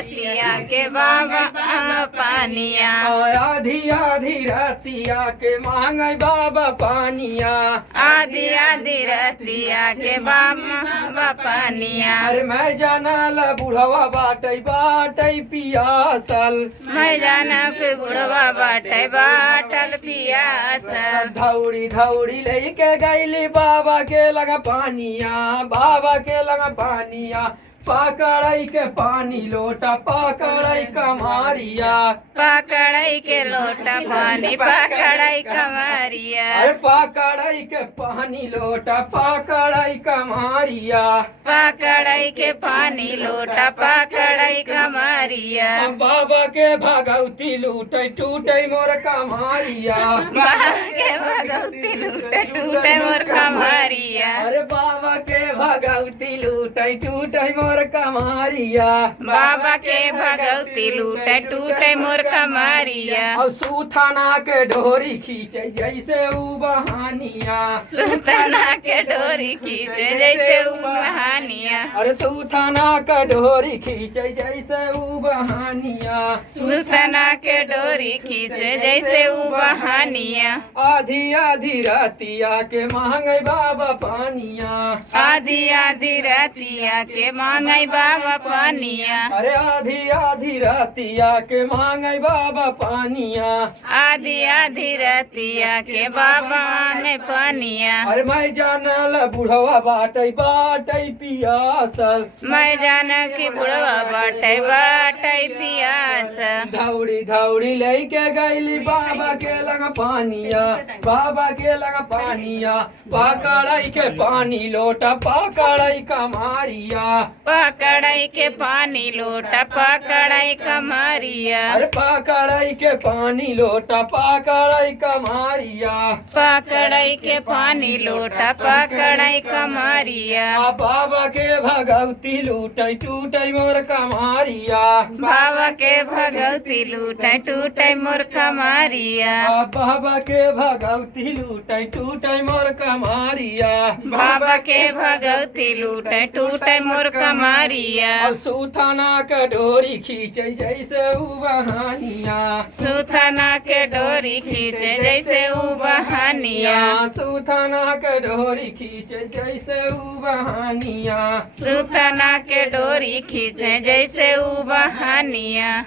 रतिया के बाबा पानिया। आधी आधी रतिया के मांगे बाबा पानिया। आधी आधी रतिया के बाबा पानिया। अरे मैं जानल बुढ़वा बाटै बाटै पियासल। मैं जाना के बुढ़वा बाटे बाटल पियासल। धौड़ी धौड़ी लेके गईली बाबा के लगा पानिया। बाबा के लगा पानिया। पकड़ई के पानी लोटा पकड़ई कमारिया। पकड़ई के लोटा पानी पकड़ई कमरिया। अरे पकड़ई के पानी लोटा पकड़ई कमारिया। पकड़ई के पानी लोटा पकड़ई कमरिया। बाबा के भगवती लूटे टूटे मोर कमारिया। बाबा के भगवती लूटे टूटे मोर कमरिया। अरे बाबा के भगवती लूटे टूटे मोर कमारिया। बाबा के भगवती लूटे टूटे मोर कमरिया। और सूथना के डोरी खींचे जैसे उ बहानिया। सुतना के डोरी खींचे जैसे उ बहानिया। अरे सूथना के डोरी खींचे जैसे उ बहानिया। सुतना के डोरी खींचे जैसे उ बहानिया। आधी आधी रतिया के मांगे बाबा पानिया। आधी आधी रतिया के मांगई बाबा पानिया। अरे आधी आधी रतिया के मांगे बाबा पानिया। आधी आधी रतिया के बाबा मांगे पानिया। अरे मैं जानल बुढ़वा बाटै बाटै पियासल। मैं जाना कि बुढ़वा बाटे बाटे पियास। धौड़ी धौड़ी लेके गईली बाबा के लगा पानिया। बाबा के लगा पानिया। पकड़ई के पानी लोटा पकड़ई कमारिया। पकड़ई के पानी लोटा पकड़ई कमरिया। अरे पकड़ई के पानी लोटा पकड़ई कमारिया। पकड़ई के पानी लोटा पकड़ई कमरिया। बाबा के भगवती लूटे टूटे मोर कमारिया। बाबा के भगवती लूटे टूटे मोर कमरिया। बाबा के भगवती लूटे टूटे मोर कमारिया। बाबा के भगवती लूटे टूटे मोर कमरिया। और सूथना के डोरी खींचे जैसे उ बहानिया। सुथना के डोरी खींचे जैसे उ बहानिया। सूथना के डोरी खींचे जैसे उ बहानिया। सुथना के डोरी खींचे जैसे उ बहानिया।